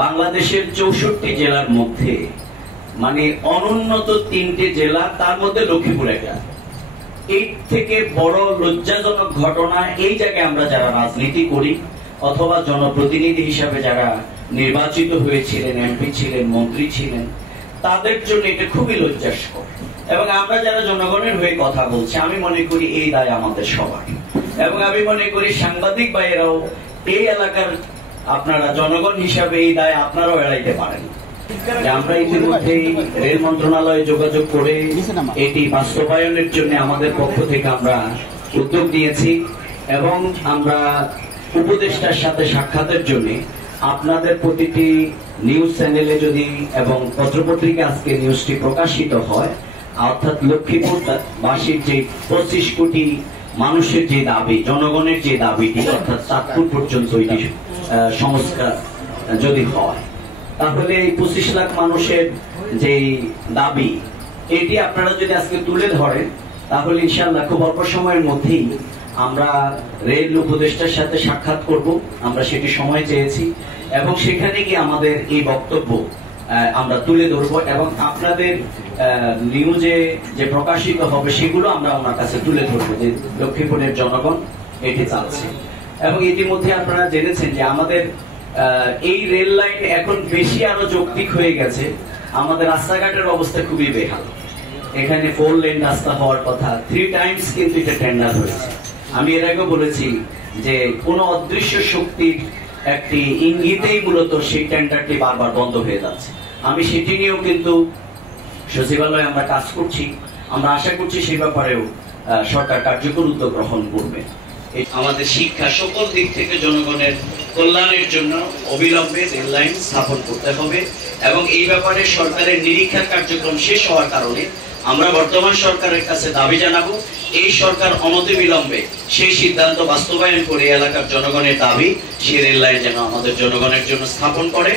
বাংলাদেশের 64 জেলার মধ্যে মানে অনুন্নত 3টে জেলা, তার মধ্যে লক্ষ্মীপুর একটা। এই থেকে বড় লজ্জাজনক ঘটনা, এই জায়গায় আমরা যারা রাজনীতি করি অথবা জনপ্রতিনিধি হিসাবে যারা নির্বাচিত হয়েছিলেন, এমপি ছিলেন, মন্ত্রী ছিলেন, তাদের জন্য এটা খুবই লজ্জাস্কর। এবং আমরা যারা জনগণের হয়ে কথা বলছি, আমি মনে করি এই দায় আমাদের সবার। এবং আমি মনে করি সাংবাদিক ভাইয়েরাও এই এলাকার আপনারা জনগণ হিসাবে এই দায় আপনারাও এড়াইতে পারেন। আমরা ইতিমধ্যেই রেল মন্ত্রণালয়ে যোগাযোগ করে এটি বাস্তবায়নের জন্য আমাদের পক্ষ থেকে আমরা উদ্যোগ নিয়েছি এবং আমরা উপদেষ্টার সাথে সাক্ষাতের জন্য আপনাদের প্রতিটি নিউজ চ্যানেলে যদি এবং পত্রপত্রিকা আজকে নিউজটি প্রকাশিত হয়, অর্থাৎ লক্ষ্মীপুরবাসীর যে 25 কোটি মানুষের যে দাবি, জনগণের যে দাবিটি, অর্থাৎ চাঁদপুর পর্যন্ত সংস্কার যদি হয়, তাহলে এই 25 লাখ মানুষের যে দাবি, এটি আপনারা যদি আজকে তুলে ধরেন, তাহলে ইনশাআল্লাহ খুব অল্প সময়ের মধ্যেই আমরা রেল উপদেষ্টার সাথে সাক্ষাৎ করব। আমরা সেটি সময় চেয়েছি এবং সেখানে গিয়ে আমাদের এই বক্তব্য আমরা তুলে ধরবো এবং আপনাদের নিউজে যে প্রকাশিত হবে সেগুলো আমরা ওনার কাছে তুলে ধরবো যে লক্ষ্মীপুরের জনগণ এটি চাচ্ছে। এবং ইতিমধ্যে আপনারা জেনেছেন যে আমাদের এই রেল লাইন এখন বেশি আরো যৌক্তিক হয়ে গেছে। আমাদের রাস্তাঘাটের অবস্থা খুবই বেহাল। এখানে 4 লেন রাস্তা হওয়ার কথা, 3 টাইমস কিন্তু এটা টেন্ডার হয়েছে। আমি এর আগেও বলেছি যে কোন অদৃশ্য শক্তির একটি ইঙ্গিতেই মূলত সেই টেন্ডারটি বারবার বন্ধ হয়ে যাচ্ছে। আমি সেটি নিয়েও কিন্তু সচিবালয়ে আমরা কাজ করছি। আমরা আশা করছি সেই ব্যাপারেও সরকার কার্যকর উদ্যোগ গ্রহণ করবে। আমাদের শিক্ষা সকল দিক থেকে জনগণের কল্যাণের জন্য অবিলম্বে রেল লাইন স্থাপন করতে হবে এবং এই ব্যাপারে সরকারের নিরীক্ষার কার্যক্রম শেষ হওয়ার কারণে আমরা বর্তমান সরকারের কাছে দাবি জানাবো, এই সরকার অনতিবিলম্বে সেই সিদ্ধান্ত বাস্তবায়ন করে এলাকার জনগণের দাবি, সেই রেল লাইন যেন আমাদের জনগণের জন্য স্থাপন করে।